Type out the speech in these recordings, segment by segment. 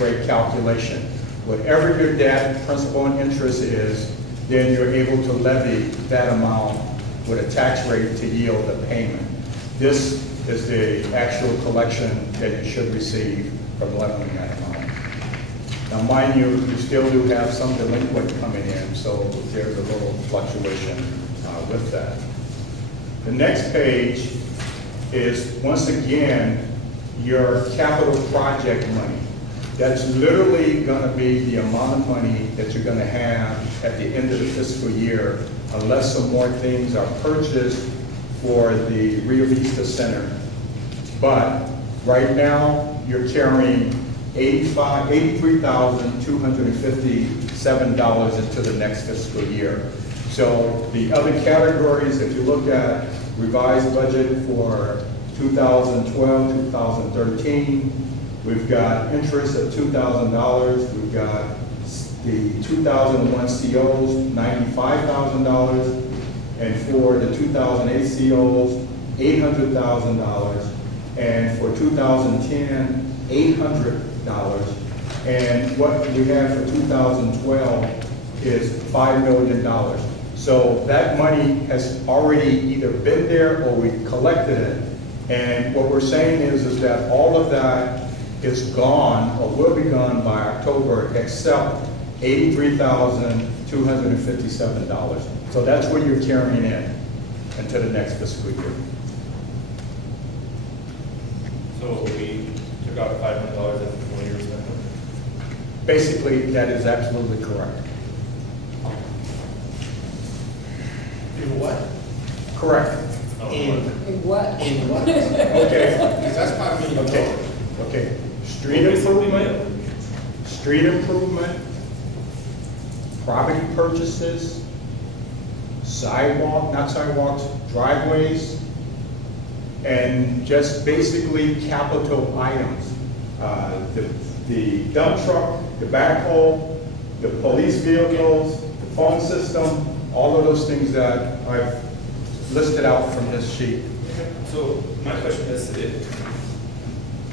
rate calculation. Whatever your debt, principal and interest is, then you're able to levy that amount with a tax rate to yield a payment. This is the actual collection that you should receive from levying that amount. Now, mind you, you still do have some delinquent coming in, so there's a little fluctuation with that. The next page is, once again, your capital project money. That's literally going to be the amount of money that you're going to have at the end of the fiscal year, unless some more things are purchased for the Rio Vista Center. But right now, you're carrying $83,257 into the next fiscal year. So the other categories, if you look at revised budget for 2012, 2013, we've got interest of $2,000. We've got the 2001 COs, $95,000. And for the 2008 COs, $800,000. And for 2010, $800. And what we have for 2012 is $5 million. So that money has already either been there or we collected it. And what we're saying is that all of that is gone or will be gone by October, except $83,257. So that's what you're carrying in into the next fiscal year. So we took out $5 million in 1 year's spending? Basically, that is absolutely correct. In what? Correct. Oh, In What? In what? Okay. Because that's $5 million. Okay. Okay. Street improvement, property purchases, driveways, and just basically capital items. The dump truck, the backhoe, the police vehicles, the phone system, all of those things that I've listed out from this sheet. So my question is, if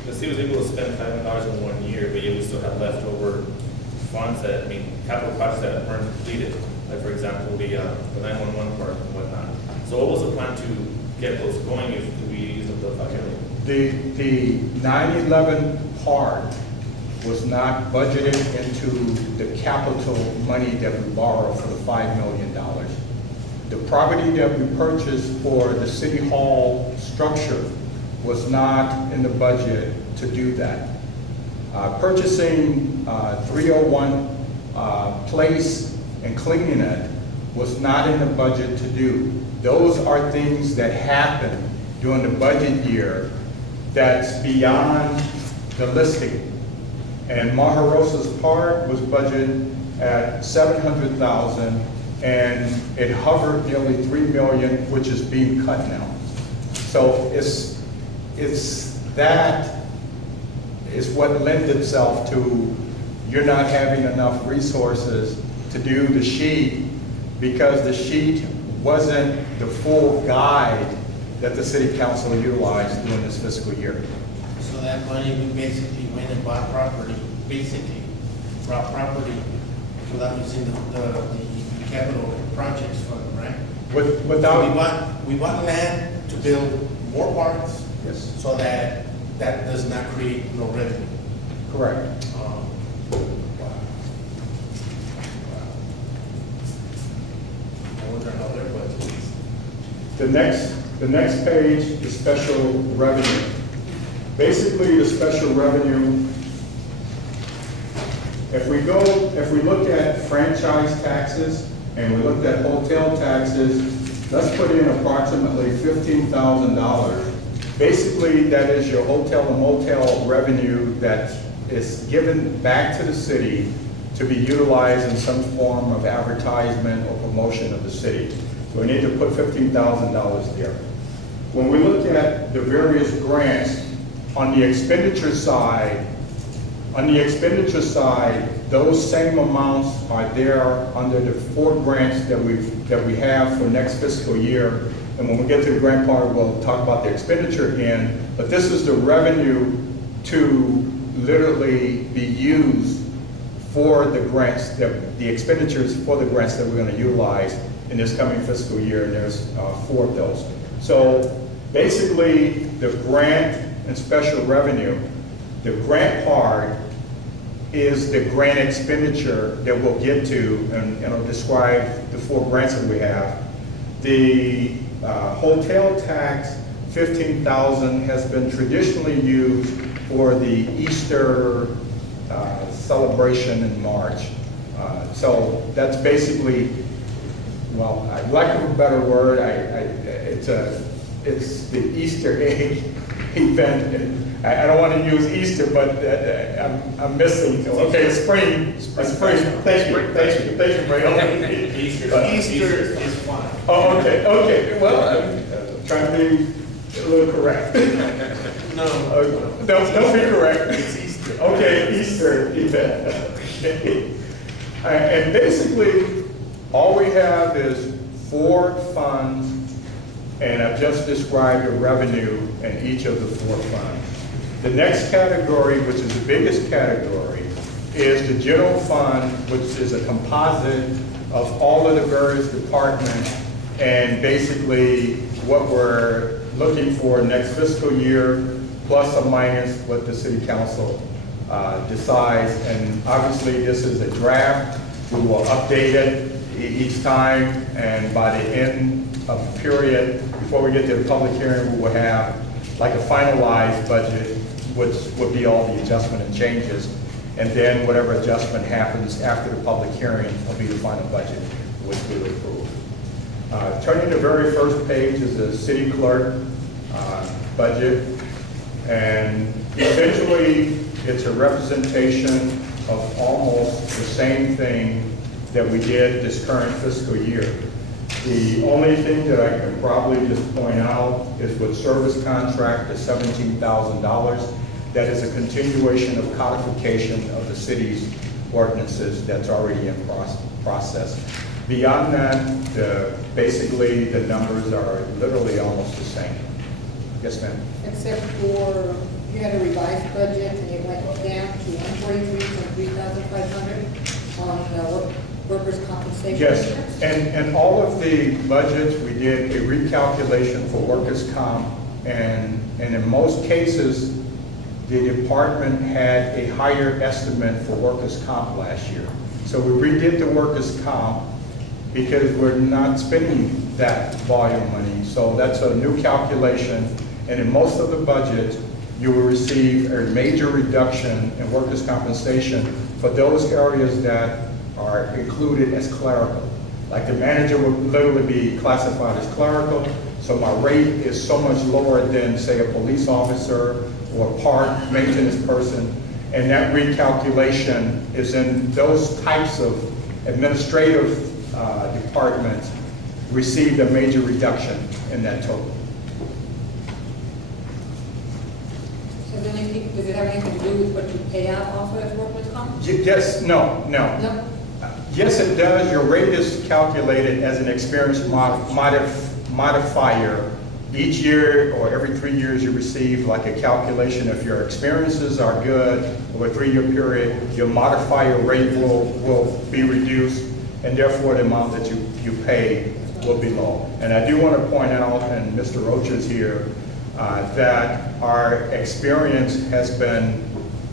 the city was able to spend $5 million in 1 year, but yet we still have leftover funds that, capital projects that weren't completed, like for example, the 911 park and whatnot. So what was the plan to get those going if we use up the $5 million? The 9/11 part was not budgeted into the capital money that we borrowed for the $5 million. The property that we purchased for the city hall structure was not in the budget to do that. Purchasing 301 Place and cleaning it was not in the budget to do. Those are things that happen during the budget year that's beyond the listing. And Maharosa's part was budgeted at $700,000, and it hovered nearly $3 million, which is being cut now. So it's that is what lends itself to you're not having enough resources to do the sheet, because the sheet wasn't the full guide that the city council utilized during this fiscal year. So that money, we basically went and bought property, bought property without using the capital projects fund, right? Without, We bought land to build more parks yes, so that does not create no revenue. correct. Wow. I wonder how their budget is. The next page is special revenue. Basically, the special revenue, if we look at franchise taxes and we looked at hotel taxes, let's put in approximately $15,000. Basically, that is your hotel and motel revenue that is given back to the city to be utilized in some form of advertisement or promotion of the city. So we need to put $15,000 there. When we look at the various grants, on the expenditure side, those same amounts are there under the 4 grants that we have for next fiscal year. And when we get to the grant part, we'll talk about the expenditure again. But this is the revenue to literally be used for the grants, the expenditures for the grants that we're going to utilize in this coming fiscal year, and there's 4 of those. So basically, the grant and special revenue, the grant part is the grant expenditure that we'll get to, and I'll describe the 4 grants that we have. The hotel tax, $15,000, has been traditionally used for the Easter celebration in March. So that's basically, well, I lack of a better word, it's the Easter egg event. I don't want to use Easter, but I'm missing. Okay, spring. Thank you, Ray. Easter is fine. Oh, okay. Well, I'm trying to be a little correct. No. Don't be correct. It's Easter. Okay, Easter event. And basically, all we have is 4 funds, and I've just described the revenue in each of the 4 funds. The next category, which is the biggest category, is the general fund, which is a composite of all of the various departments, and basically what we're looking for next fiscal year, plus or minus what the city council decides. And obviously, this is a draft. We will update it each time, and by the end of the period, before we get to the public hearing, we will have like a finalized budget, which would be all the adjustment and changes. And then whatever adjustment happens after the public hearing will be the final budget, which we will approve. Turning to the very first page is the city clerk budget. And essentially, it's a representation of almost the same thing that we did this current fiscal year. The only thing that I can probably just point out is with service contract, the $17,000. That is a continuation of codification of the city's ordinances that's already in process. Beyond that, basically the numbers are literally almost the same. Yes, ma'am? Except for, you had a revised budget and it went down to 143 from 3,500 on workers' compensation. Yes, and all of the budgets, we did a recalculation for workers' comp, and in most cases, the department had a higher estimate for workers' comp last year. So we redid the workers' comp because we're not spending that volume money. So that's a new calculation, and in most of the budgets, you will receive a major reduction in workers' compensation for those areas that are included as clerical. Like the manager would literally be classified as clerical, so my rate is so much lower than, say, a police officer or a park maintenance person, and that recalculation is in those types of administrative departments received a major reduction in that total. So does it have anything to do with what you pay out also as workers' comp? Yes, no. No? Yes, it does. Your rate is calculated as an experience modifier. Each year or every 3 years, you receive like a calculation. If your experiences are good over a 3-year period, your modifier rate will be reduced, and therefore the amount that you pay will be low. And I do want to point out, and Mr. Roach is here, that our experience has been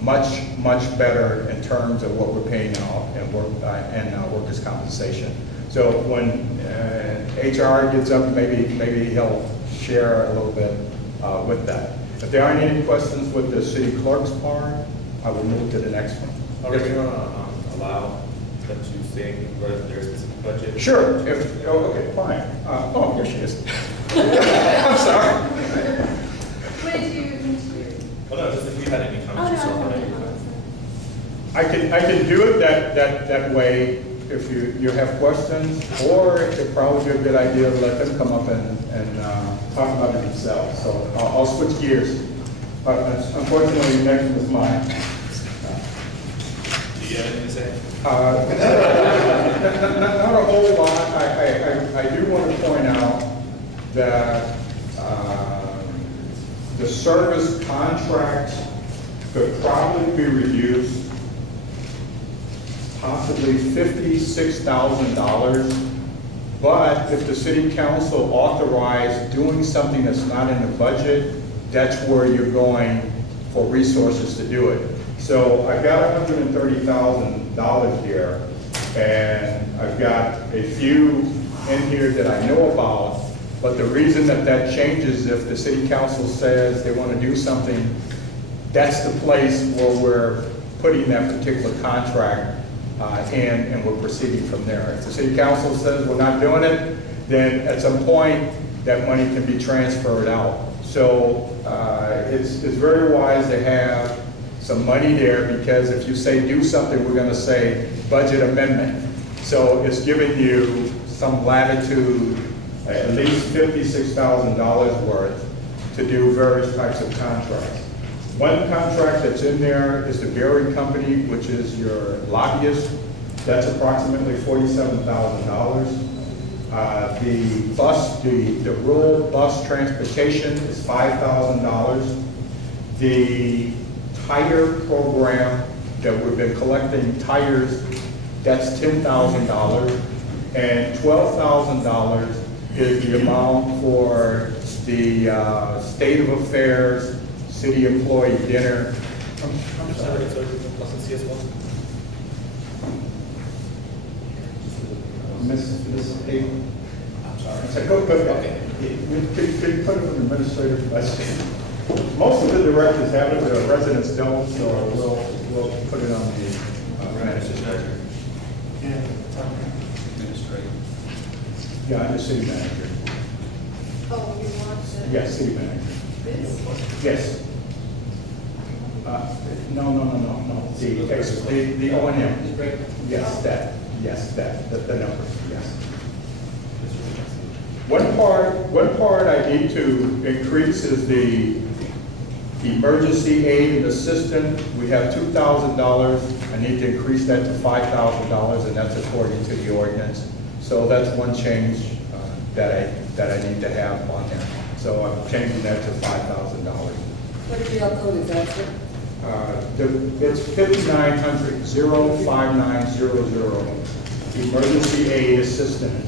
much better in terms of what we're paying out and workers' compensation. So when HR gets up, maybe he'll share a little bit with that. If there aren't any questions with the city clerk's part, I will move to the next one. Are we going to allow them to say whether there's a specific budget? Sure. Okay, fine. Oh, here she is. I'm sorry. What did you? Well, no, just if you had any comments. Oh, no. I can do it that way if you have questions, or it'd probably be a good idea to let them come up and talk about it themselves. So I'll switch gears. But unfortunately, next one is mine. Do you have anything to say? Not a whole lot. I do want to point out that the service contract could probably be reduced possibly $56,000. But if the city council authorized doing something that's not in the budget, that's where you're going for resources to do it. So I've got $130,000 here, and I've got a few in here that I know about, but the reason that that changes if the city council says they want to do something, that's the place where we're putting that particular contract in, and we're proceeding from there. If the city council says we're not doing it, then at some point, that money can be transferred out. So it's very wise to have some money there, because if you say do something, we're going to say budget amendment. So it's giving you some latitude, at least $56,000 worth, to do various types of contracts. One contract that's in there is the Berry Company, which is your lobbyist. That's approximately $47,000. The rural bus transportation is $5,000. The tire program that we've been collecting tires, that's $10,000. And $12,000 is the amount for the State of Affairs city employee dinner. I'm sorry, so Boston C as well? Miss Hayden? I'm sorry. I said, go put that. Okay. Could you put it on administrative budget? Most of the directors have it, the residents don't, so we'll put it on the manager's budget. Yeah. Yeah, I'm the city manager. Oh, you want to? Yes, city manager. This? Yes. No. The O&M. Yes, the number, yes. One part I need to increase is the emergency aid and assistance. We have $2,000. I need to increase that to $5,000, and that's according to the ordinance. So that's one change that I need to have on there. So I'm changing that to $5,000. What GL code is that, sir? It's 5900-05900, emergency aid assistant,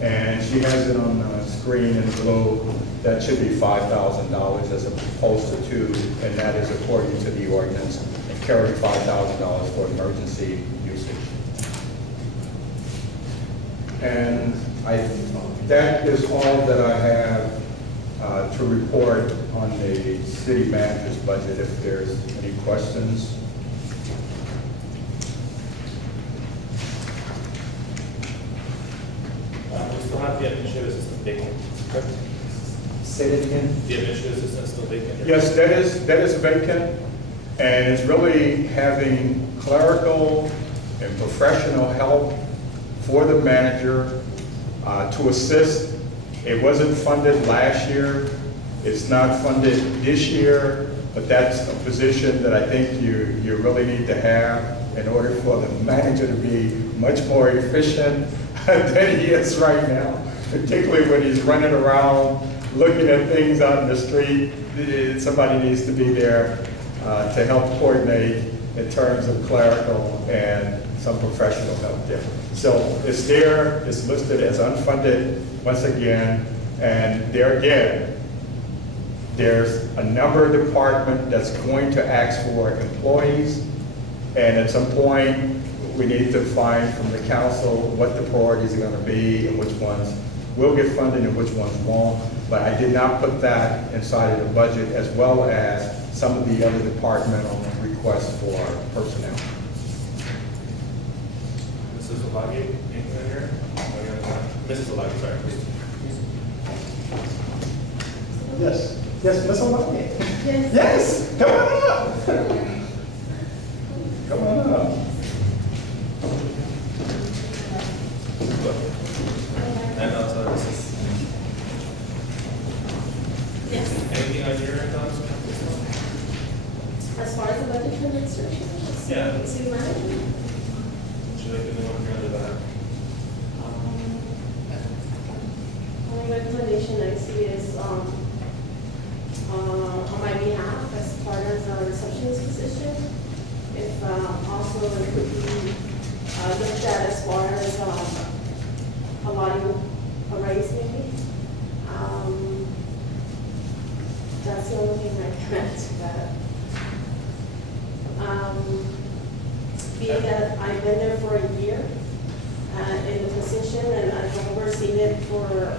and she has it on the screen in blue. That should be $5,000 as opposed to $2,000, and that is according to the ordinance, and carry $5,000 for emergency usage. And that is all that I have to report on the city manager's budget. If there's any questions. We still have the administrative assistant vacant. Say that again. The administrative assistant is still vacant? Yes, that is vacant, and it's really having clerical and professional help for the manager to assist. It wasn't funded last year. It's not funded this year, but that's a position that I think you really need to have in order for the manager to be much more efficient than he is right now, particularly when he's running around looking at things out in the street. Somebody needs to be there to help coordinate in terms of clerical and some professional help there. So it's there, it's listed as unfunded once again, and there again, there's a number of departments that's going to ask for employees, and at some point, we need to find from the council what the priorities are going to be and which ones will get funded and which ones won't. But I did not put that inside of the budget, as well as some of the other departmental requests for personnel. Mrs. Olagi, anything in here? Mrs. Olagi, sorry, please. Yes, Ms. Olaki. Yes. Yes, come on up. Come on up. And also, this is, Yes. anything on your end, Thomas? As far as the budget for administration, Yeah. city manager. Would you like to know what you're under that? Only recommendation I see is, on on my behalf as part of the receptionist position. If also it could be looked at as far as allotting a raise maybe. That's the only thing I can add to that. Being that I've been there for a year in the position and I've overseen it for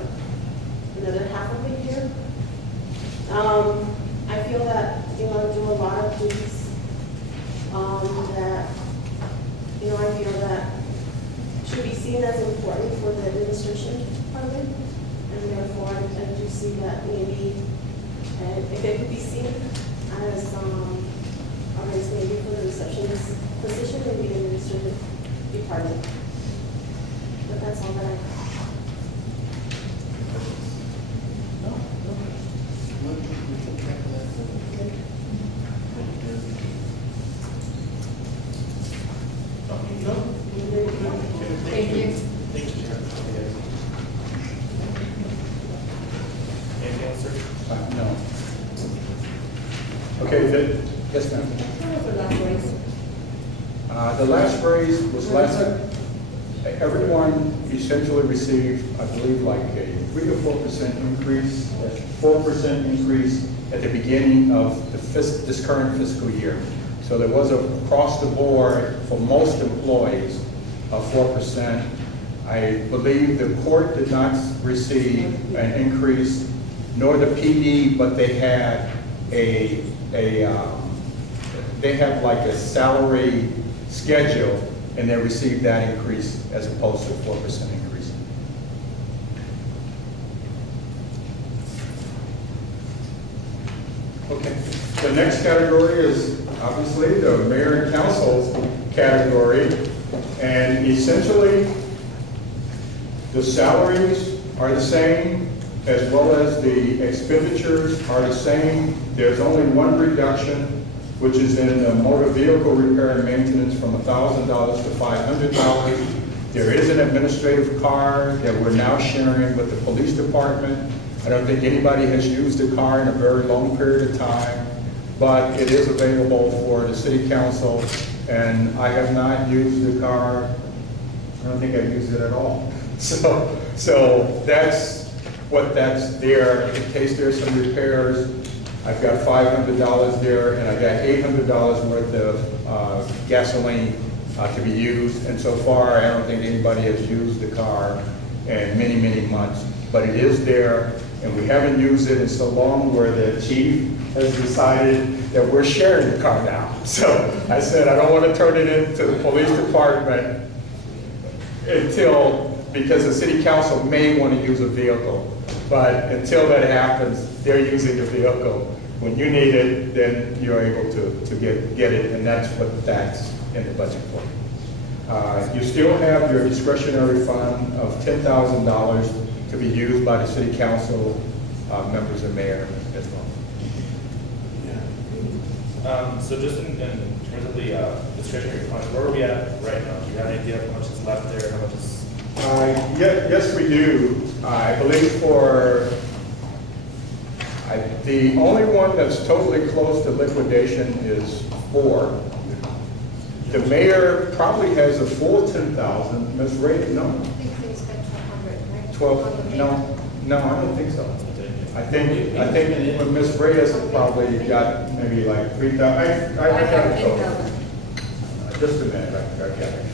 another half of a year, I feel that, I do a lot of duties that, I feel that should be seen as important for the administration department. And therefore, I do see that maybe, if it could be seen as a raise maybe for the receptionist position in the administrative department. But that's all that I have. No, no. We can tackle that. No? Thank you. Thank you, Chair. Anything else, sir? No. Okay, yes, ma'am. What was the last raise? The last raise was everyone essentially received, I believe, like a 3 to 4% increase, 4% increase at the beginning of this current fiscal year. So there was across the board for most employees of 4%. I believe the court did not receive an increase, nor the PD, but they had they have like a salary schedule, and they received that increase as opposed to 4% increase. Okay, the next category is obviously the mayor and council's category, and essentially the salaries are the same as well as the expenditures are the same. There's only one reduction, which is in the motor vehicle repair and maintenance from $1,000 to $500. There is an administrative car that we're now sharing with the police department. I don't think anybody has used the car in a very long period of time, but it is available for the city council, and I have not used the car. I don't think I've used it at all. So that's what that's there. In case there's some repairs, I've got $500 there, and I've got $800 worth of gasoline to be used. And so far, I don't think anybody has used the car in many, many months. But it is there, and we haven't used it in so long where the chief has decided that we're sharing the car now. So I said, I don't want to turn it into the police department because the city council may want to use a vehicle. But until that happens, they're using the vehicle. When you need it, then you're able to get it, and that's what that's in the budget for. You still have your discretionary fund of $10,000 to be used by the city council members and mayor as well. So just in terms of the discretionary funds, where are we at right now? Do you have any idea how much is left there, how much is? Yes, we do. I believe the only one that's totally close to liquidation is 4. The mayor probably has a full 10,000. Ms. Ray, no? I think they spent 1,200, right? 12, no, I don't think so. I think when Ms. Reyes has probably got maybe like 3,000. I I got have it. 10,000. Just a minute, I got it.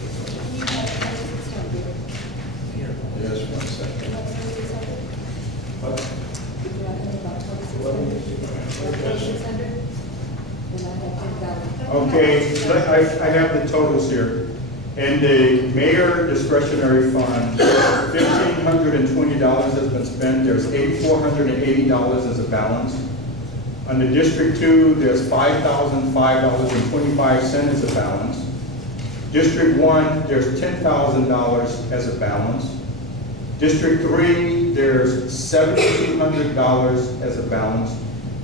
Yes, 1 second. Okay, I have the totals here. In the mayor discretionary fund, $1,520 has been spent. There's $8,480 as a balance. Under District 2, there's $5,005.25 as a balance. District 1, there's $10,000 as a balance. District 3, there's $1,700 as a balance.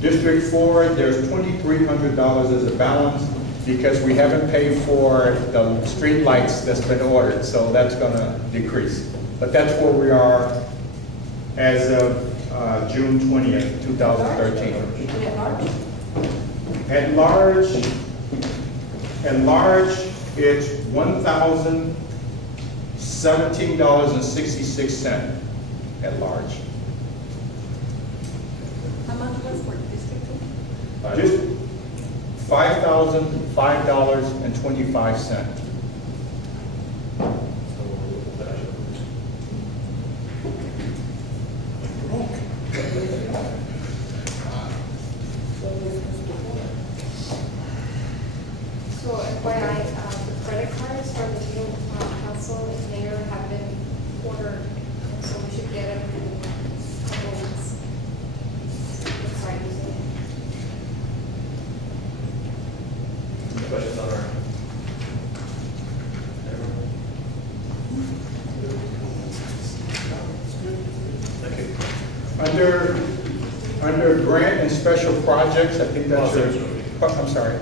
District 4, there's $2,300 as a balance because we haven't paid for the street lights that's been ordered, so that's gonna decrease. But that's where we are as of June 20th, 2013. At large, it's $1,017.66 at large. How much was for District Two? Just $5,005.25. So FYI, the credit cards from the new council and mayor have been ordered, and so we should get them in a couple of weeks. We'll start using it. Any questions on our? Thank you. Under grant and special projects, I think that's your, oh, I'm sorry.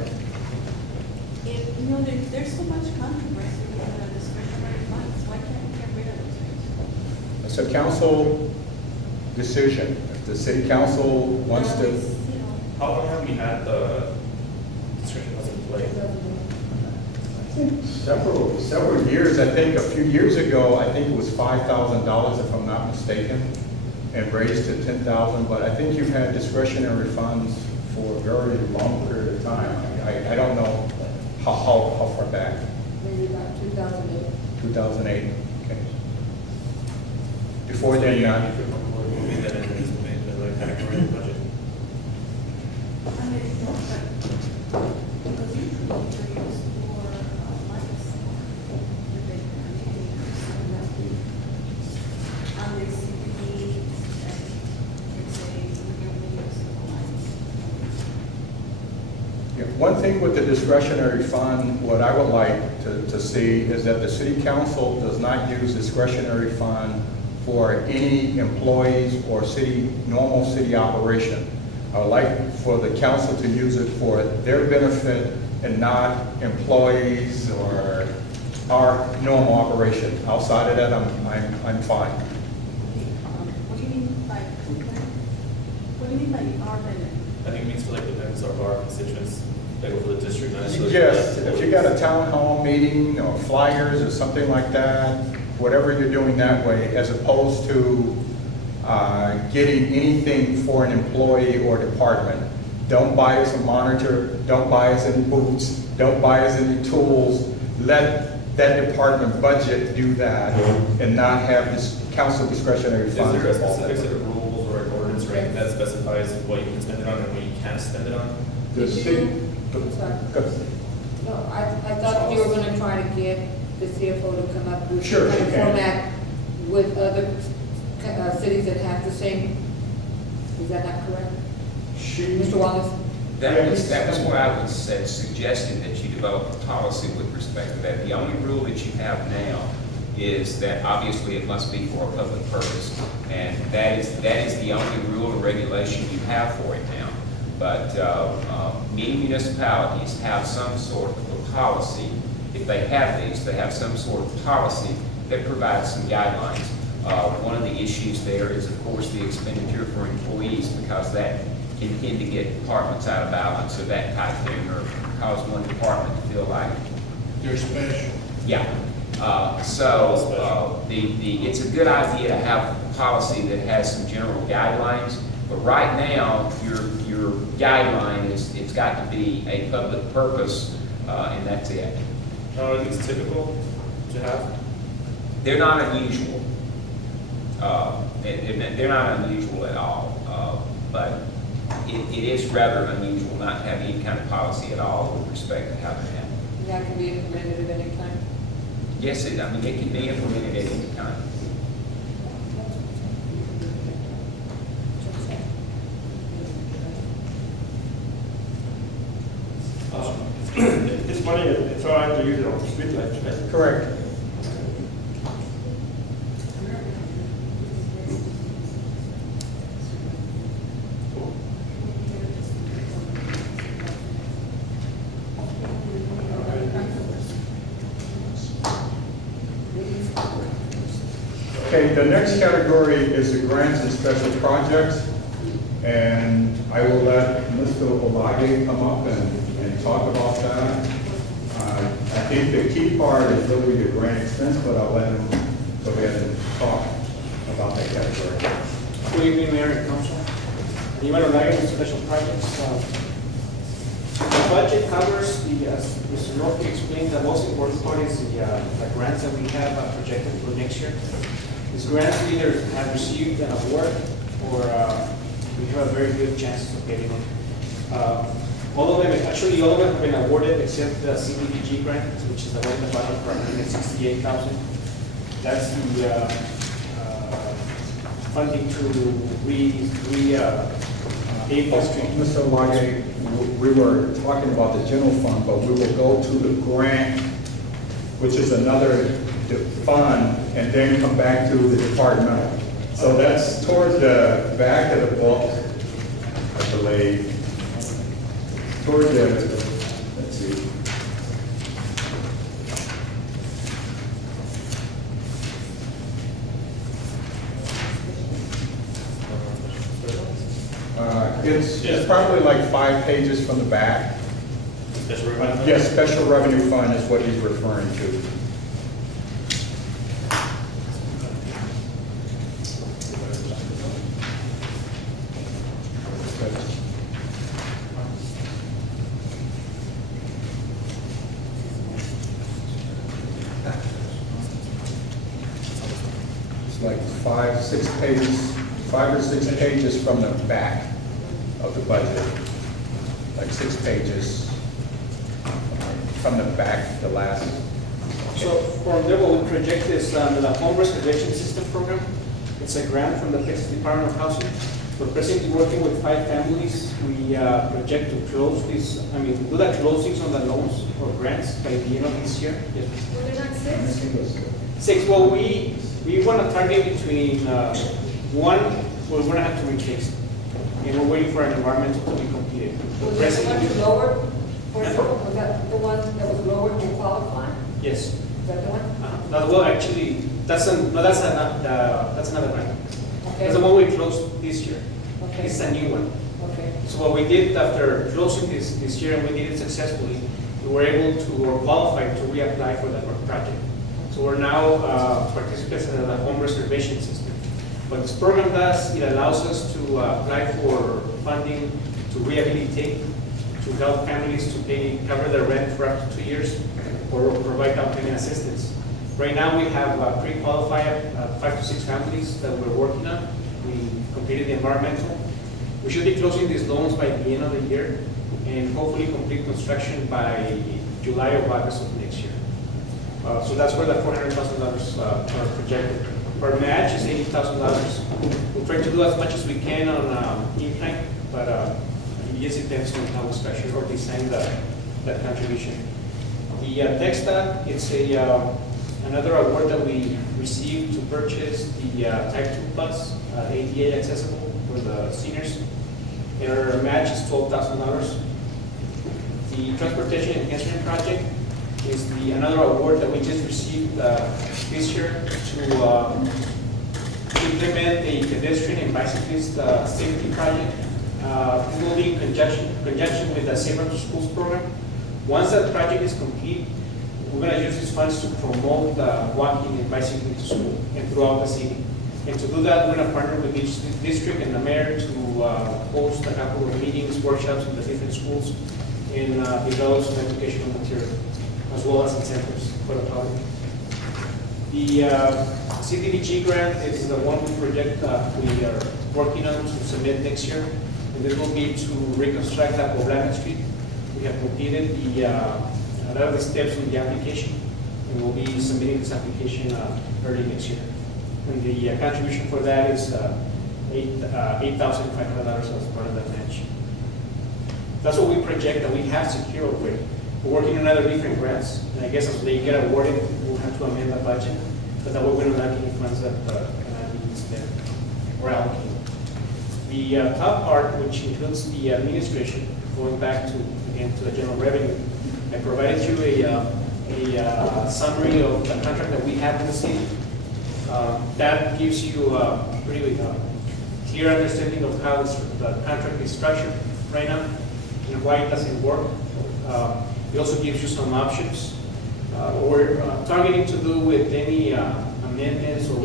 If, you know, there's so much controversy with the discretionary funds, why can't we get rid of those things? It's a council decision. If the city council wants to, You know, How long have we had the discretion funds in play? several years, I think a few years ago, I think it was $5,000 if I'm not mistaken, and raised to $10,000, but I think you've had discretionary funds for a very long period of time. I don't know how far back, Maybe about 2008. 2008, okay. Before then, Maybe that in the category of the budget. I mean, it's not that, because usually they're used for lights or the big, and they see the need, and it's a, we're using for lights. Yeah, one thing with the discretionary fund, what I would like to see is that the city council does not use discretionary fund for any employees or normal city operation. I would like for the council to use it for their benefit and not employees or our normal operation. Outside of that, I'm fine. What do you mean by, what do you mean by our benefit? I think it means for like the members of our constituents, that go for the district, not necessarily. Yes, if you got a town hall meeting or flyers or something like that, whatever you're doing that way, as opposed to getting anything for an employee or department. Don't buy us a monitor, don't buy us any boots, don't buy us any tools. Let that department budget do that and not have this council discretionary Is funds. there a specific set of rules or an ordinance or anything that specifies what you can spend it on and what you can't spend it on? The city, I'm sorry. go- No, I thought you were gonna try to get the CFO to come up with Sure, some kind she of can. format with other cities that have the same, is that not correct? Mr. Wallace? That was what I was suggesting, that you develop a policy with respect to that. The only rule that you have now is that obviously it must be for a public purpose. And that is the only rule or regulation you have for it now. But many municipalities have some sort of a policy. If they have these, they have some sort of policy that provides some guidelines. One of the issues there is, of course, the expenditure for employees, because that can tend to get departments out of balance or that type of thing, or cause one department to feel like, They're special. yeah. It's a good idea to have a policy that has some general guidelines, but right now, your guideline is, it's got to be a public purpose, and that's it. No, I think it's typical to have. They're not unusual. They're not unusual at all, but it is rather unusual not to have any kind of policy at all with respect to how to handle it. That can be implemented at any time. Yes, it can be implemented at any time. This money, it's all right to use it on streetlights, right? Correct. Okay, the next category is the grants and special projects. And I will let Mr. Olage come up and talk about that. I think the key part is really the grant expense, but I'll let him go ahead and talk about that category. Good evening, Mayor and Council. Ivan Olague, Special Projects. The budget covers the, as Mr. Murphy explained, the most important part is the grants that we have projected for next year. These grants either have received an award or we have a very good chance of getting it. All of them, actually all of them have been awarded except the CDBG grant, which is the one in the bottom for $168,000. That's the funding to April Street. Mr. Olage, we were talking about the general fund, but we will go to the grant, which is another fund, and then come back to the departmental. So that's towards the back of the book, I believe. Towards the, let's see. It's probably like 5 pages from the back. Special revenue fund? Yes, special revenue fund is what he's referring to. It's like 5 or 6 pages from the back of the budget. Like 6 pages from the back, the last. So from there, what we project is the Home Restoration System Program. It's a grant from the Texas Department of Housing. We're presently working with 5 families. We project to close this, do the closings on the loans or grants by the end of this year. Yes. Were there not 6? 6, well, we want to target between 1, we're going to have to replace. And we're waiting for an environmental to be completed. Was that the one you lowered, for example, was that the one that was lowered to qualify? Yes. Is that the one? Well, actually, that's another grant. Okay. That's the one we closed this year. Okay. It's a new one. Okay. So what we did after closing this year, and we did it successfully, we were able to, or qualified to reapply for that project. So we're now participants in the home reservation system. What this program does, it allows us to apply for funding to rehabilitate, to help families to cover their rent for up to 2 years, or provide down payment assistance. Right now, we have pre-qualified 5 to 6 families that we're working on. We completed the environmental. We should be closing these loans by the end of the year, and hopefully complete construction by July or August of next year. So that's where the $400,000 are projected. Our match is $80,000. We'll try to do as much as we can on in-kind, but yes, it depends on how we structure or design that contribution. The TechStat, it's another award that we received to purchase the Type 2 Plus, ADA accessible for the seniors. And our match is $12,000. The Transportation Enhancement Project is another award that we just received this year to implement a pedestrian and bicyclist safety project. It will be in conjunction with the Safer to Schools program. Once that project is complete, we're going to use these funds to promote walking and bicycling to school and throughout the city. And to do that, we're going to partner with each district and the mayor to host a couple of meetings, workshops in the different schools, and develop some educational material, as well as incentives for the public. The CDBG grant is the one we project we are working on to submit next year. And this will be to reconstruct that Poblana Street. We have completed a lot of the steps in the application, and we'll be submitting this application early next year. And the contribution for that is $8,500 as part of that match. That's what we project that we have secured with. We're working on other different grants, and I guess as they get awarded, we'll have to amend the budget, but that way we don't have any funds that cannot be spent or allocated. The top part, which includes the administration, going back to, again, to the general revenue, I provided you a summary of the contract that we have in the city. That gives you a pretty clear understanding of how the contract is structured right now and why it doesn't work. It also gives you some options. What we're targeting to do with any amendments or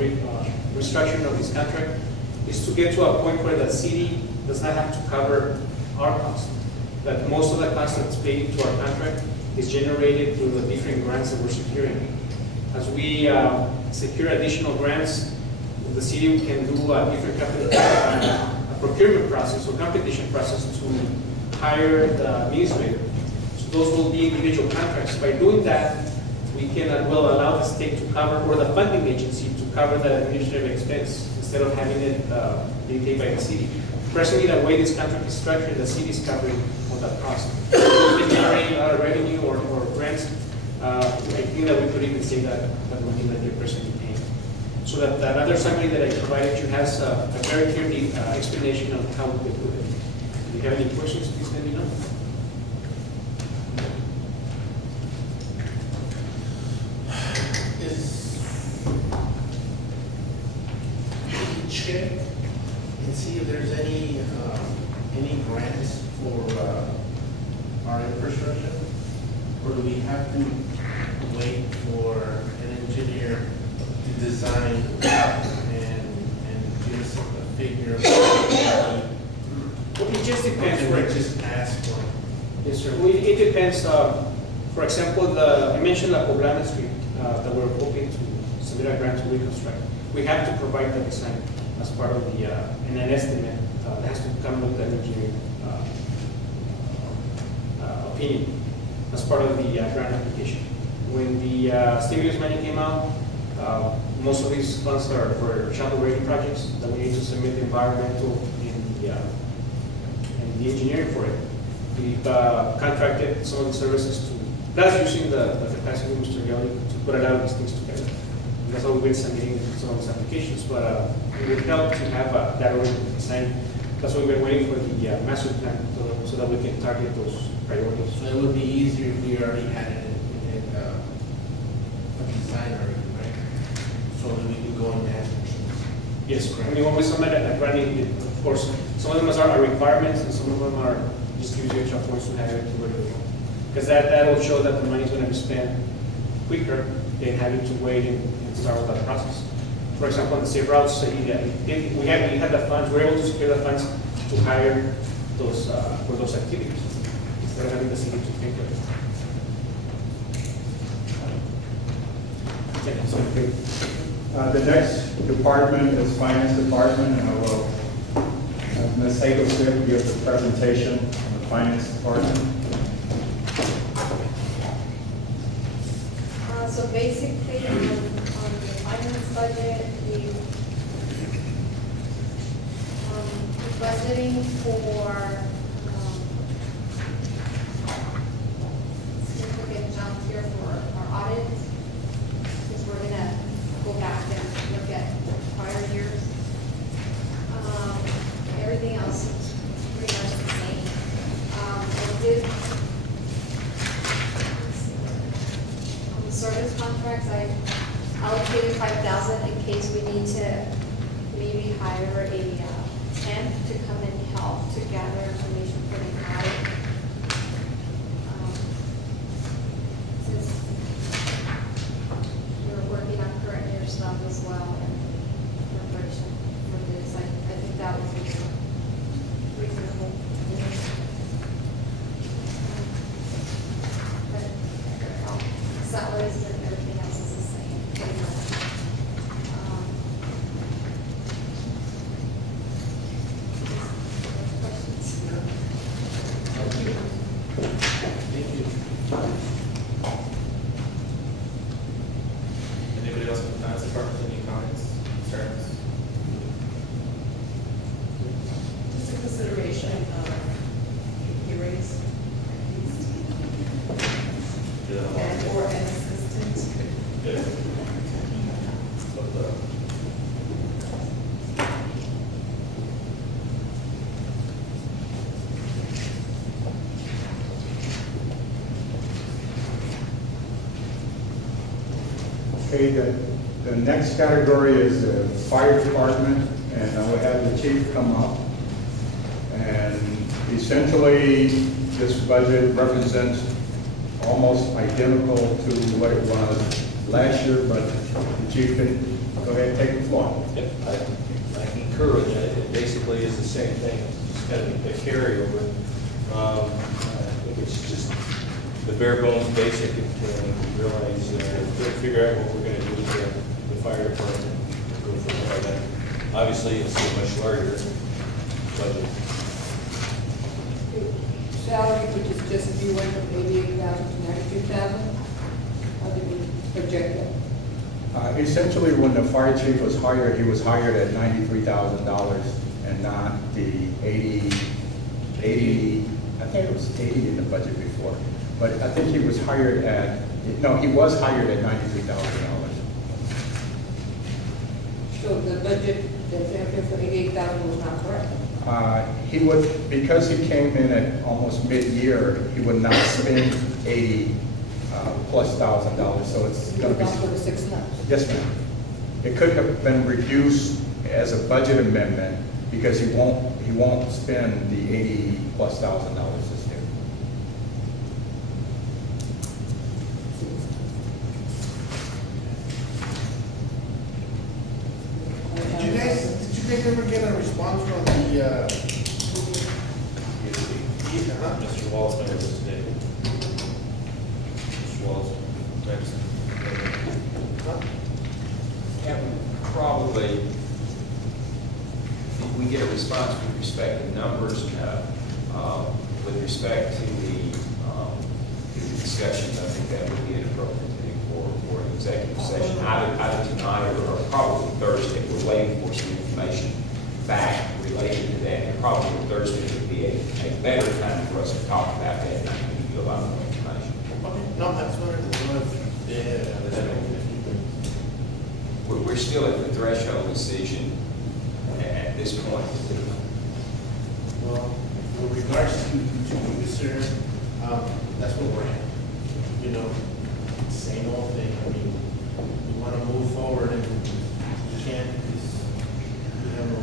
restructuring of this contract is to get to a point where the city does not have to cover our cost. That most of the cost that's paid to our contract is generated through the different grants that we're securing. As we secure additional grants, the city can do a different a procurement process or competition process to hire the administrator. So those will be individual contracts. By doing that, we can will allow the state to cover, or the funding agency to cover the administrative expense instead of having it being paid by the city. Presently, the way this contract is structured, the city is covering all that cost. If they generate a lot of revenue or grants, I think that we could even say that money that they're presently paying. So that other summary that I provided you has a very clear explanation of how we could do it. If you have any questions, please let me know. Check and see if there's any grants for our infrastructure? Or do we have to wait for an engineer to design and give us a figure of what we need? Well, it just depends. Or can we just ask for? Yes, sir. It depends. For example, I mentioned La Poblana Street that we're hoping to submit a grant to reconstruct. We have to provide the design as part of the, and an estimate that has to come with an engineering opinion as part of the grant application. When the stimulus money came out, most of these funds are for shallow rating projects that we need to submit the environmental and the engineering for it. We've contracted some of the services to, that's using the capacity of Mr. Yoli to put a lot of these things together. And that's how we've been submitting some of these applications, but it would help to have that already designed. That's why we're waiting for the master plan so that we can target those priorities. So it would be easier if we already had it in a design already, right? So that we can go and ask. Yes, I mean, when we submit a grant, of course, some of them are requirements and some of them are just gives you extra points to have it to where to go. Because that will show that the money is going to be spent quicker than having to wait and start with that process. For example, in the safe routes, we had the funds, we were able to secure the funds to hire those, for those activities, instead of having the city to pay for it. The next department is Finance Department, and I will have Ms. Hagelstead give the presentation on the Finance Department. So basically, on the finance budget, we budgeting for significant jump here for our audit, because we're gonna go back and look at prior years. Everything else is pretty much the same. I did, on the service contracts, I allocated 5,000 in case we need to maybe hire a temp to come and help to gather information for the audit. Since we're working on current year stuff as well and preparation for this, I think that was reasonable. But salaries and everything else is the same, pretty much. Questions? Thank you. Anybody else from the finance department, any comments, concerns? Just a consideration of a raise and or an assistant. Good. But, Okay, the next category is the Fire Department, and I will have the chief come up. And essentially, this budget represents almost identical to what it was last year, but the chief can go ahead and take the floor. Yep, I concur with that. It basically is the same thing. It's kind of a carryover. I think it's just the bare bones basic to realize, to figure out what we're going to do with the fire department. Go from there. Then obviously, it's a much larger budget. Salary, which is just, you went from 88,000 to 92,000? How did we project that? Essentially, when the fire chief was hired, he was hired at $93,000 and not the 80, I think it was 80 in the budget before. But I think he was hired at, no, he was hired at $93,000. So the budget that's in there for 88,000 was not correct? He would, because he came in at almost mid-year, he would not spend 80 plus $1,000, so it's You going were to down for be. the 6 months. Yes, ma'am. It could have been reduced as a budget amendment because he won't spend the 80 plus $1,000 this year. Did you guys ever get a response from the, Mr. Wallace never was today. Mr. Wallace, next. Kevin, probably, if we get a response with respect to numbers, with respect to the discussion, I think that would be an appropriate thing for an executive session, either tonight or probably Thursday. We're waiting for some information back related to that, and probably Thursday would be a better time for us to talk about that, and I can give you a lot more information. no, that's what We're still at the threshold decision at this point. Well, with regards to you, sir, that's what we're at. You know, same old thing. I mean, we want to move forward and we can't because we have no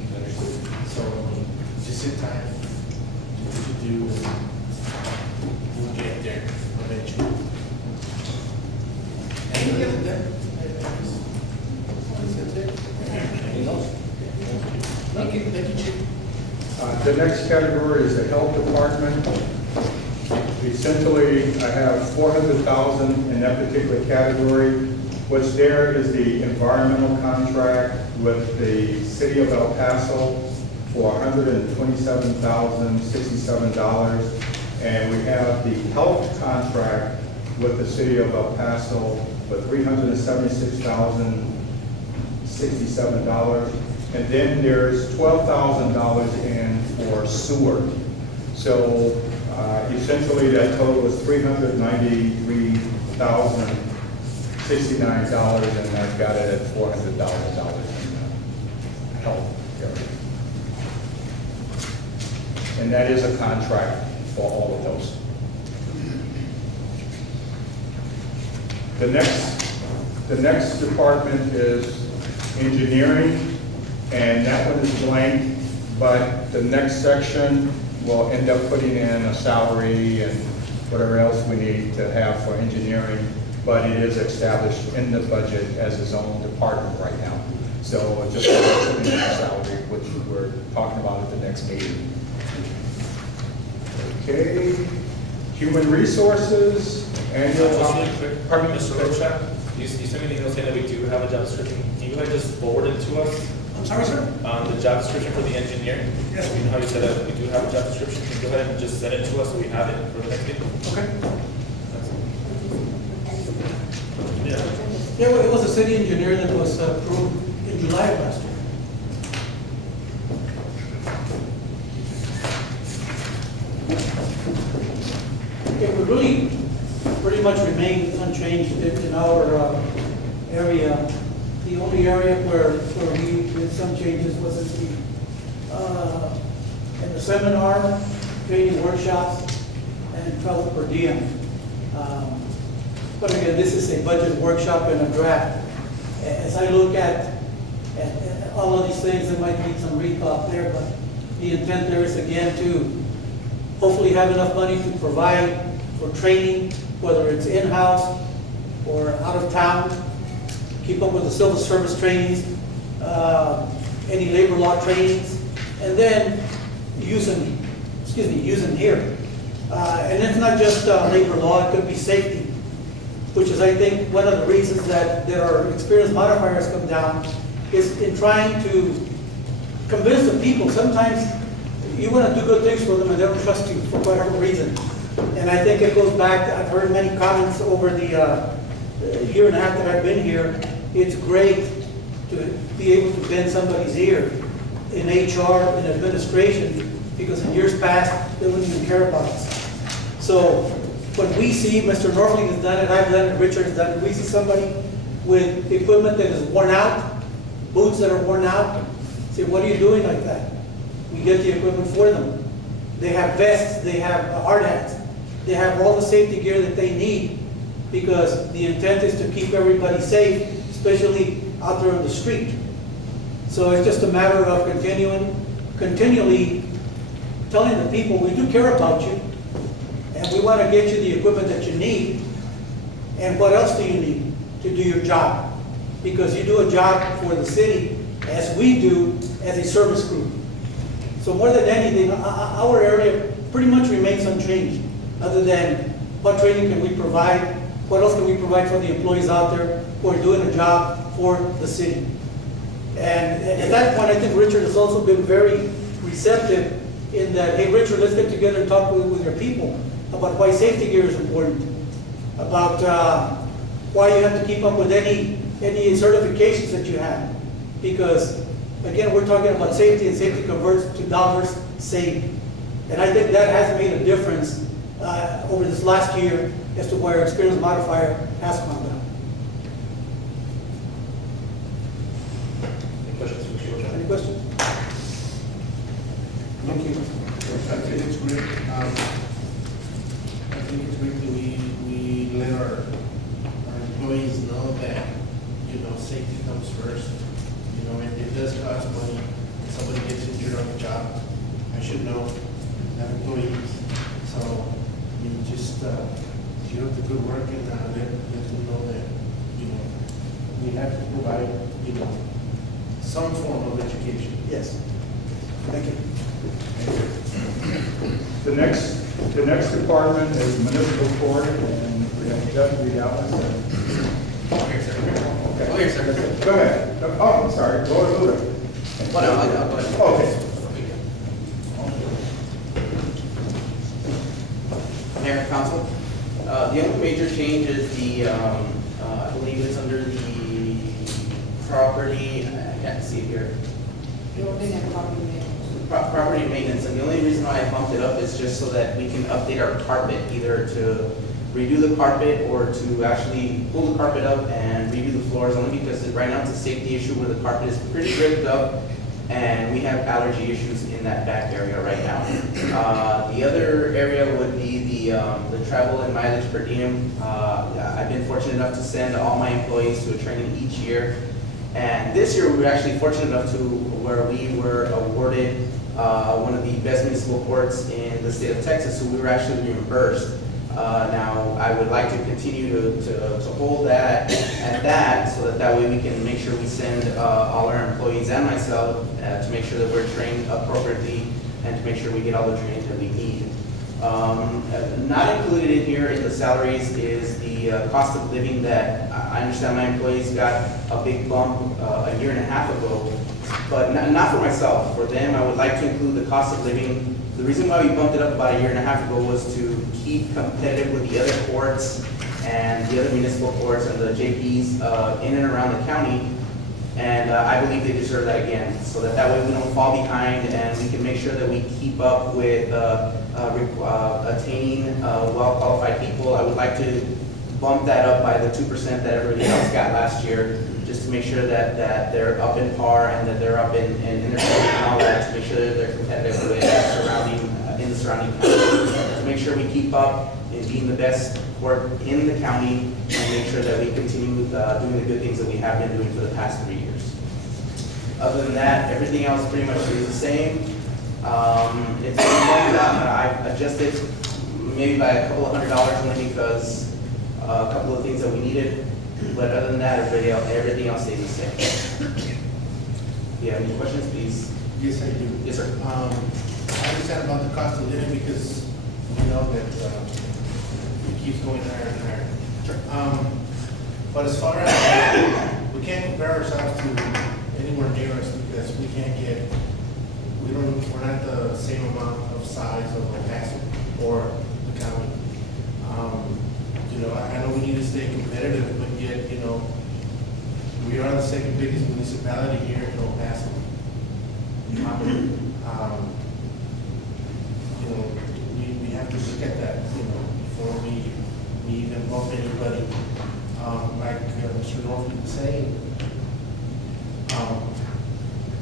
information. So, just sit tight, do what you do, and we'll get there eventually. Any other there? Anything else? Thank you, Chief. The next category is the health department. Essentially, I have $400,000 in that particular category. What's there is the environmental contract with the city of El Paso for $127,067. And we have the health contract with the city of El Paso for $376,067. And then there's $12,000 in for sewer. So essentially that total is $393,069, and I've got it at $400,000 in health area. And that is a contract for all of those. The next department is engineering. And that one is blank, but the next section will end up putting in a salary and whatever else we need to have for engineering, but it is established in the budget as its own department right now. So just putting in a salary, which we're talking about at the next meeting. Okay, human resources, annual. Pardon me, Mr. Rocha, you sent me an email saying that we do have a job description. Can you go ahead and just forward it to us? I'm sorry, sir? The job description for the engineer? Yes. You know how you said that we do have a job description? Can you go ahead and just send it to us so we have it for the next meeting? Okay. Yeah. Yeah, well, it was a city engineer that was approved in July of last year. It would really pretty much remain unchanged in our area. The only area where we did some changes was in the seminar, training workshops, and travel per diem. But again, this is a budget workshop and a draft. As I look at and all of these things that might need some rethought there, but the intent there is again to hopefully have enough money to provide for training, whether it's in-house or out of town, keep up with the civil service trainings, any labor law trainings, and then use them here. And it's not just labor law, it could be safety, which is, I think, one of the reasons that our experienced modifiers come down, is in trying to convince the people. Sometimes you want to do good things for them and they don't trust you for whatever reason. And I think it goes back, I've heard many comments over the year and a half that I've been here. It's great to be able to bend somebody's ear in HR and administration, because in years past, they wouldn't even care about us. So when we see, Mr. Norfling has done it, I've done it, Richard has done it, we see somebody with equipment that is worn out, boots that are worn out, say, what are you doing like that? We get the equipment for them. They have vests, they have hard hats, they have all the safety gear that they need, because the intent is to keep everybody safe, especially out there on the street. So it's just a matter of continually telling the people, we do care about you, and we want to get you the equipment that you need, and what else do you need to do your job? Because you do a job for the city, as we do as a service group. So more than anything, our area pretty much remains unchanged, other than what training can we provide, what else can we provide for the employees out there who are doing a job for the city. And at that point, I think Richard has also been very receptive in that, hey, Richard, let's get together and talk with your people about why safety gear is important, about why you have to keep up with any certifications that you have. Because, again, we're talking about safety, and safety converts to dollars saved. And I think that has made a difference over this last year as to where our experience modifier has gone down. Any questions, Mr. Ochoa? Any questions? Thank you. I think it's great. I think it's great that we let our employees know that, safety comes first. It does cost money. If somebody gets injured on the job, I should know, have employees. So, just keep up the good work and let them know that, we have to provide, some form of education. Yes. Thank you. The next department is municipal court, and we have Jeff Reales. Okay, sir. Okay. Okay, sir. Go ahead. Oh, I'm sorry. Go ahead. Okay. Mayor and council, the only major change is the, I believe it's under the property, I can't see it here. You're looking at property maintenance. Property maintenance, and the only reason why I bumped it up is just so that we can update our carpet, either to redo the carpet or to actually pull the carpet up and redo the floors, only because right now it's a safety issue where the carpet is pretty ripped up and we have allergy issues in that back area right now. The other area would be the travel and mileage per diem. I've been fortunate enough to send all my employees to a training each year. And this year, we were actually fortunate enough to where we were awarded one of the best municipal courts in the state of Texas, so we were actually reimbursed. Now, I would like to continue to hold that at that, so that way we can make sure we send all our employees and myself to make sure that we're trained appropriately and to make sure we get all the training that we need. Not included in here in the salaries is the cost of living that I understand my employees got a big bump a year and a half ago, but not for myself. For them, I would like to include the cost of living. The reason why we bumped it up about a year and a half ago was to keep competitive with the other courts and the other municipal courts and the JPs in and around the county. And I believe they deserve that again, so that way we don't fall behind and we can make sure that we keep up with attaining well-qualified people. I would like to bump that up by the 2% that everybody else got last year, just to make sure that they're up in par and that they're up in their state and all that, to make sure that they're competitive with the surrounding county. To make sure we keep up in being the best court in the county and make sure that we continue doing the good things that we have been doing for the past 3 years. Other than that, everything else pretty much is the same. It's I adjusted maybe by a couple of $100 only because a couple of things that we needed. But other than that, everything else stays the same. If you have any questions, please. Yes, I do. Yes, sir. I understand about the cost of living because we know that it keeps going higher and higher. Sure. But as far as, we can't compare ourselves to anywhere near us because we can't get, we're not the same amount of size of El Paso or the county. You know, I know we need to stay competitive, but yet, you know, we are the second biggest municipality here in El Paso. You know, we have to look at that, you know, before we even bump anybody. Like Mr. Norfolk was saying,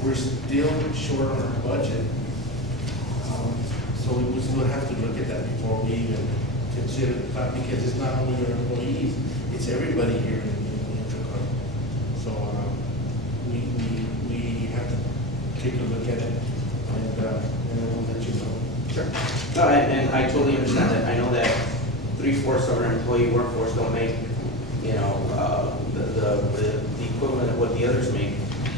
we're still short on our budget. So we still have to look at that before we even consider the fact, because it's not only our employees, it's everybody here in Intracourt. So, we have to take a look at it and then we'll let you know. Sure. No, and I totally understand that. I know that 3/4 of our employee workforce don't make, you know, the equivalent of what the others make.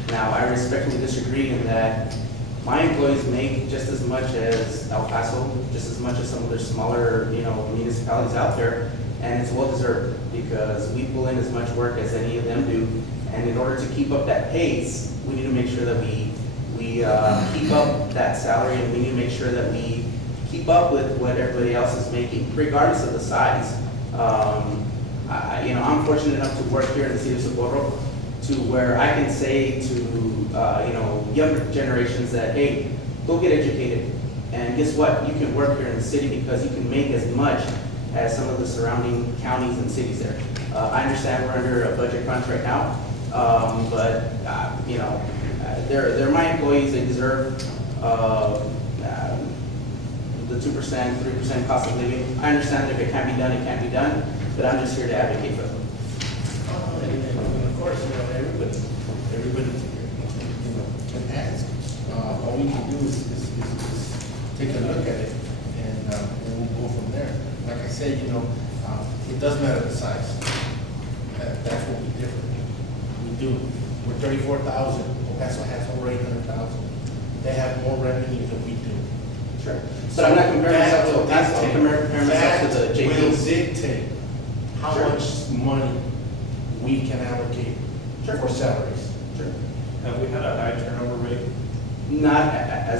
Now, I respectfully disagree in that my employees make just as much as El Paso, just as much as some of the smaller, you know, municipalities out there, and it's well deserved because we pull in as much work as any of them do, and in order to keep up that pace, we need to make sure that we keep up that salary, and we need to make sure that we keep up with what everybody else is making, regardless of the size. You know, I'm fortunate enough to work here in the city of Socorro, to where I can say to you know, younger generations that, hey, go get educated, and guess what? You can work here in the city because you can make as much as some of the surrounding counties and cities there. I understand we're under a budget crunch right now, but you know, they're my employees. They deserve the 2%, 3% cost of living. I understand that if it can't be done, it can't be done, but I'm just here to advocate for them. And of course, you know, everybody, you know, can ask. All we can do is take a look at it and we'll go from there. Like I said, you know, it does matter the size. That's what we differ. We do. We're 34,000. El Paso has over 800,000. They have more revenue than we do. Sure. But I'm not comparing myself to El Paso, I'm comparing myself to the That will JPs. dictate how Sure. much money we can allocate Sure. for salaries. Sure. Have we had a high turnover rate? Not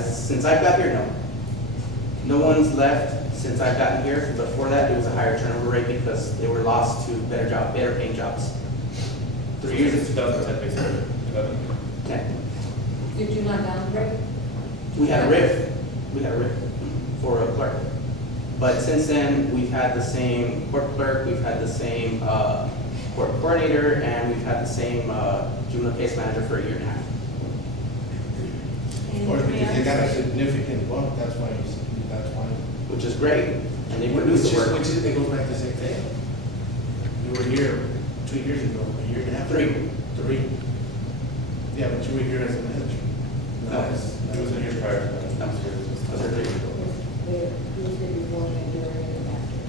since I've got here, no. No one's left since I've gotten here. Before that, there was a higher turnover rate because they were lost to better paying jobs. 3 years, Since 2010, basically. 10. Did you not downgrade? We had a RIF for a clerk. But since then, we've had the same court clerk, we've had the same court coordinator, and we've had the same juvenile case manager for a year and a half. Of course, because they got a significant bump, that's why. Which is great, and they produce the work. Which is, it goes back to the same thing. You were here 2 years ago, a year and a half. 3. 3. Yeah, but you were here as a manager. No. It was a year prior to that. No. Those are 3 years ago. Who's going to be going and during and after?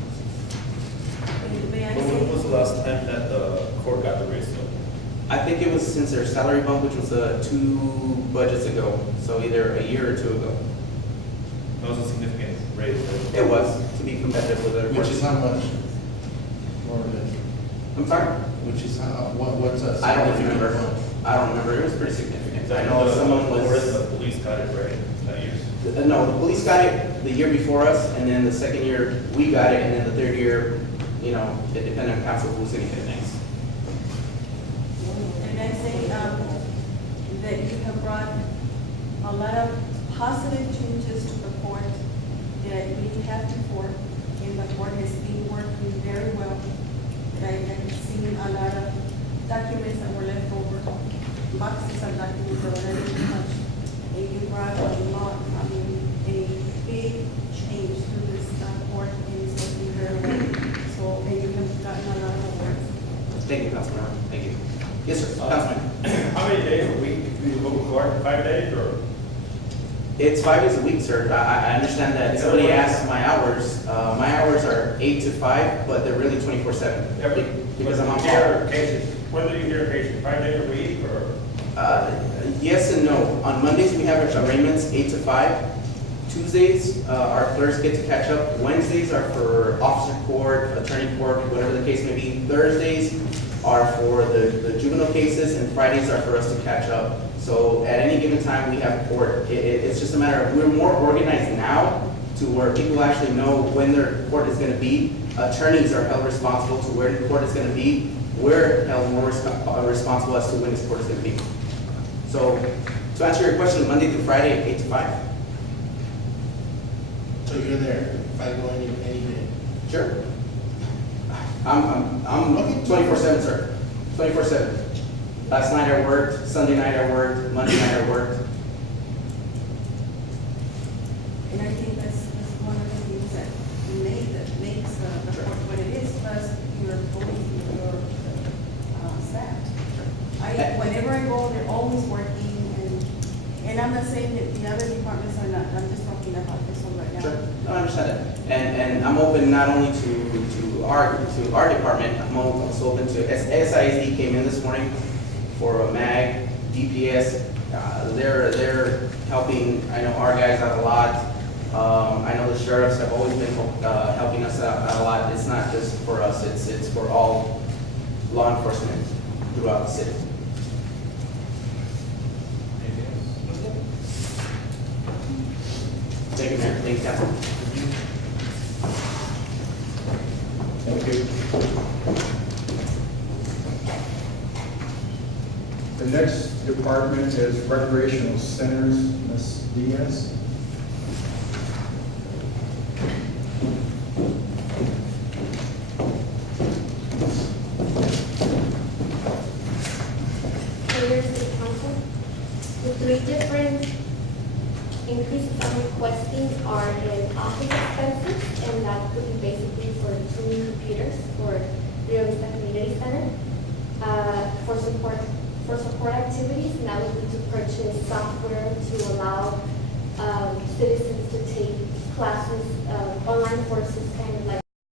May I When say? was the last time that the court got the raise? I think it was since their salary bump, which was 2 budgets ago, so either a year or 2 ago. That was a significant raise. right? It was, to be competitive with other Which is courts. how much? More or less. I'm sorry? Which is how, what's a I don't significant remember. bump? I don't remember. It was pretty significant. I I know someone the was. police got it right that year. No, the police got it the year before us, and then the second year, we got it, and then the third year, you know, it depended on council who's going to get it next. And I say that you have brought a lot of positive changes to the court that we have to court, and the court has been working very well. I have seen a lot of documents that were left over, boxes of documents that were already touched. And you brought a lot, a big change to this court, and it's working very well. So, and you have gotten a lot of work. Thank you, Councilmember. Thank you. Yes, sir, Councilman. How many days a week do you go to court? 5 days or? It's 5 days a week, sir. I understand that somebody asked my hours. My hours are 8 to 5, but they're really 24/7. Because I'm on call. Hear cases, when do you hear cases? 5 days a week or? Yes and no. On Mondays, we have arraignments 8 to 5. Tuesdays, our clerks get to catch up. Wednesdays are for officer court, attorney court, whatever the case may be. Thursdays are for the juvenile cases, and Fridays are for us to catch up. So at any given time, we have court. It's just a matter of, we're more organized now to where people actually know when their court is gonna be. Attorneys are held responsible to where the court is gonna be. We're held more responsible as to when this court is gonna be. So, to answer your question, Monday through Friday, 8 to 5. So you're there, if I go any day? Sure. I'm 24/7, sir. 24/7. Last night I worked, Sunday night I worked, Monday night I worked. And I think that's one of the things that makes the court what it is, plus your employees, your staff. Whenever I go, they're always working, and I'm not saying that the other departments are not, I'm just talking about this one right now. Sure, no, I understand that. And I'm open not only to our department, I'm also open to, SISD came in this morning for a MAG, DPS. They're helping, I know our guys out a lot. I know the sheriffs have always been helping us out a lot. It's not just for us, it's for all law enforcement throughout the city. Thank you, Mayor. Thank you, Council. Thank you. The next department is recreational centers, Ms. Diaz. Mayor, City Council, the three different increases I'm requesting are in office expenses, and that would be basically for 2 new computers for Rio Vista Community Center. For support activities, and that would be to purchase software to allow citizens to take classes, online courses, kind of like